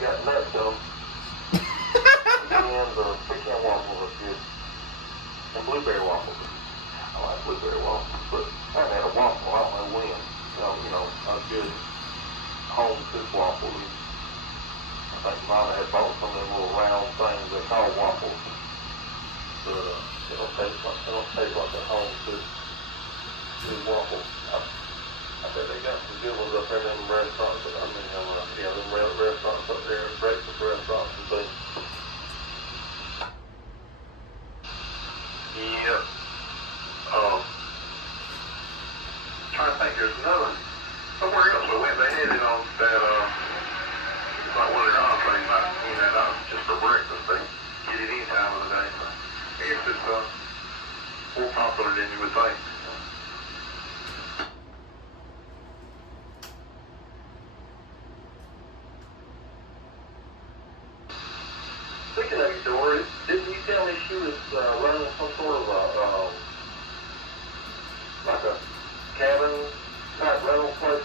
got nuts on them. And the pecan waffles are good. And blueberry waffles. I like blueberry waffles, but I haven't had a waffle, I don't know when. A good home cooked waffle. I think Mama had bought some of them little round things they call waffles. But they don't taste like a home cooked waffle. I bet they got some good ones up there in them restaurants. Them restaurants up there, breakfast restaurants and things. Yeah. Trying to think, there's another. Somewhere else we went, they had it on that, it's like one of their entrees, not just for breakfast. They get it any time of the day. So I guess it's more popular than you would think. Speaking of your daughter, didn't you tell me she was running some sort of like a cabin type rental place?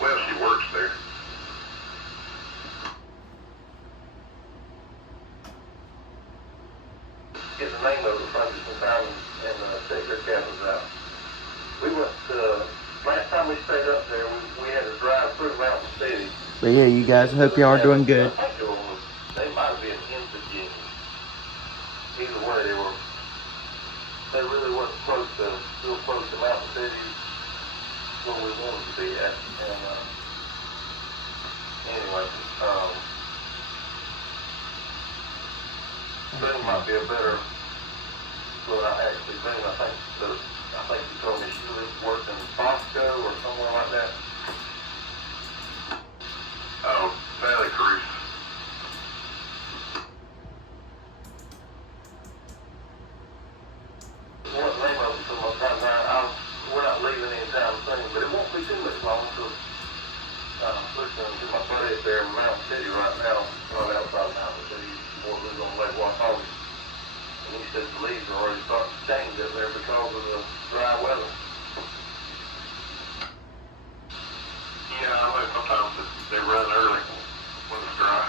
Well, she works there. Get the name of it from you sometime and check their cabins out. We went last time we stayed up there, we had to drive through Mountain City. But yeah, you guys, I hope y'all are doing good. I think they might have been in Virginia. Either way, they really wasn't real close to Mountain City where we wanted to be at. And anyway, Boone might be a better, well, not actually Boone, I think you told me she worked in Bosco or somewhere like that. Oh, Valley Cruise. What name of it so much time? We're not leaving anytime soon, but it won't be too much longer because I'm listening to my buddy up there in Mountain City right now, right outside Mountain City, before we go on Lake Waukee. And he said the leaves are already starting to change up there because of the dry weather. Yeah, I know sometimes they run early when it's dry.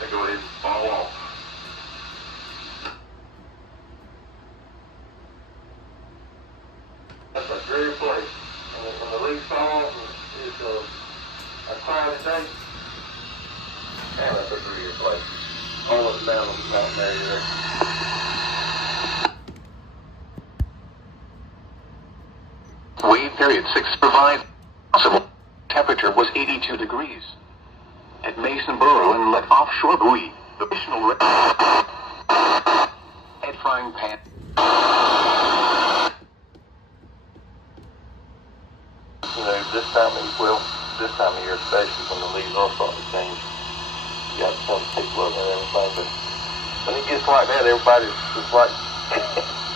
They go ahead and fall off. That's a great place. When the leaves fall off, it's a cloudy day. Man, that's a great place. All up and down the mountain area there. Wave period 6 provides possible. Temperature was 82 degrees. At Mason Borough Inlet offshore buoy, the additional head frying pan. This time of year, especially when the leaves are starting to change, you got some people up there and everything, but when it gets like that, everybody's just like,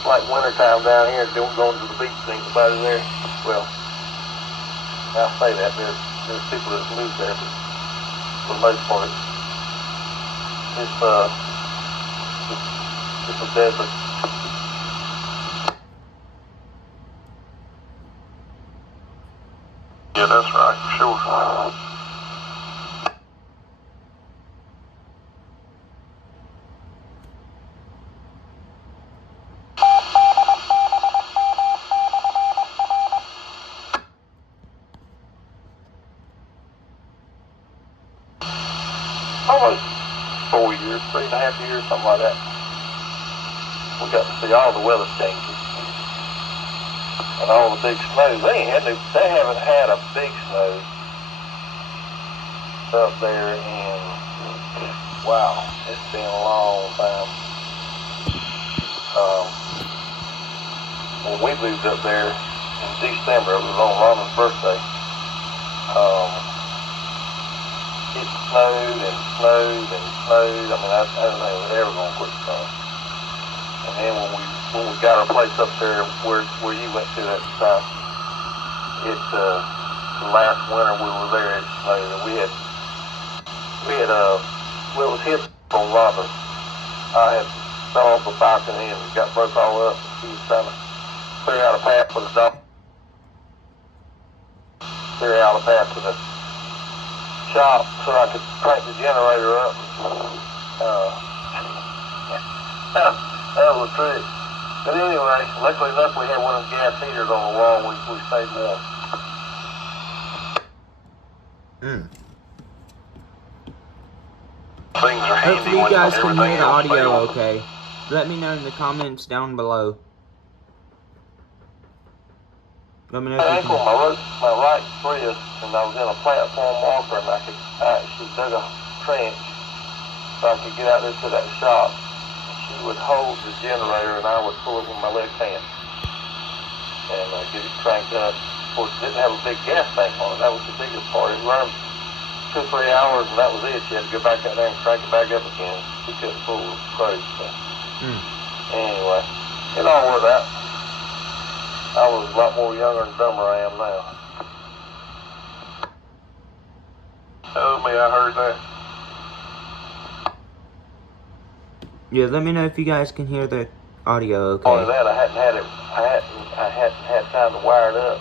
like wintertime down here, going to the beach thing, everybody's there. Well, I say that, there's people that move there, but for the most part, it's a desert. Yeah, that's right, for sure. Almost 4 years, 3.5 years, something like that. We got to see all the weather changes and all the big snows. They haven't had a big snow up there in, wow, it's been a long time. When we moved up there in December, it was on Rhonda's birthday. It snowed and snowed and snowed. I mean, I don't think it was ever going to quit snowing. And then when we got our place up there where you went to that time, the last winter we were there, it snowed, and we had well, it was hit on Rhonda. I had fell off the balcony and got broke all up. She was trying to clear out a path for the dog. Clear out a path for the shop so I could crank the generator up. That was a trick. But anyway, luckily enough we had one of the gas heaters on the wall and we stayed warm. Things are handy. Hopefully you guys can hear the audio okay. Let me know in the comments down below. Let me know if you can. My right wrist, and I was in a platform walker, and I actually dug a trench so I could get out there to that shop. She would hold the generator, and I would pull it with my left hand and get it cranked up. Of course, it didn't have a big gas tank on it. That was the biggest part. It run 2 or 3 hours, and that was it. She had to go back out there and crank it back up again. She couldn't pull the crazy. So. Anyway, it all worked out. I was a lot more younger and dumber I am now. Oh me, I heard that. Yeah, let me know if you guys can hear the audio okay. Only that, I hadn't had time to wire it up.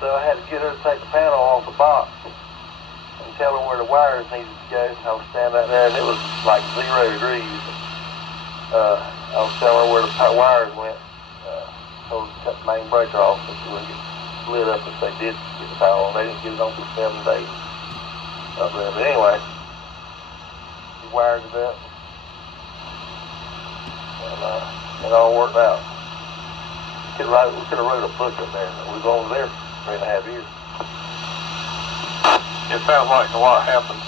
So I had to get her to take the panel off the box and tell her where the wires needed to go. I was standing out there and it was like 0 degrees. I was telling her where the wires went. Told her to cut the main breaker off so she wouldn't get lit up if they did get the power on. They didn't get it on for 7 days. But anyway, we wired it up. And it all worked out. We could have wrote a book up there. We was over there for 3.5 years. It sounds like a lot happened.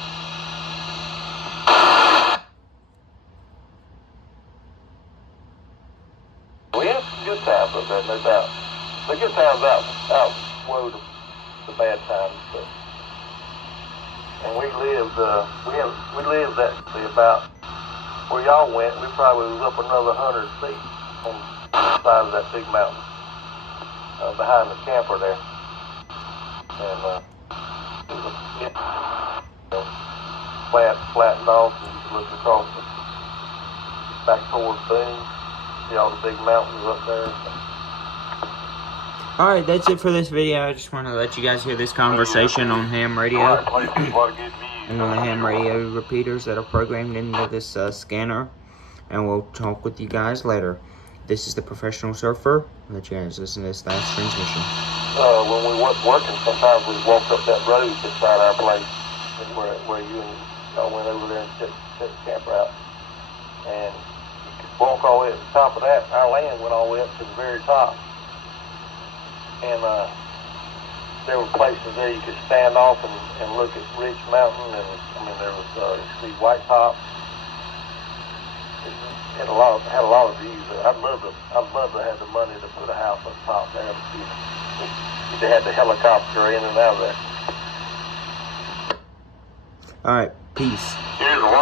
We had some good times up there, no doubt. The good times outweigh the bad times. But, and we lived actually about where y'all went. We probably was up another 100 feet on the side of that big mountain behind the camper there. And flattened off, and you could look across back towards Boone. See all the big mountains up there. Alright, that's it for this video. I just want to let you guys hear this conversation on ham radio. And on the ham radio repeaters that are programmed into this scanner. And we'll talk with you guys later. This is the Professional Surfer. I'll let you guys listen to this last transmission. When we weren't working, sometimes we walked up that road beside our place where you and I went over there and set the camper out. And you could walk all the way at the top of that. Our land went all the way up to the very top. And there were places there you could stand off and look at Ridge Mountain, and I mean there was see White Top. It had a lot of views there. I'd love to have the money to put a house up top there. If they had the helicopter in and out of there. Alright, peace. Here's a lot.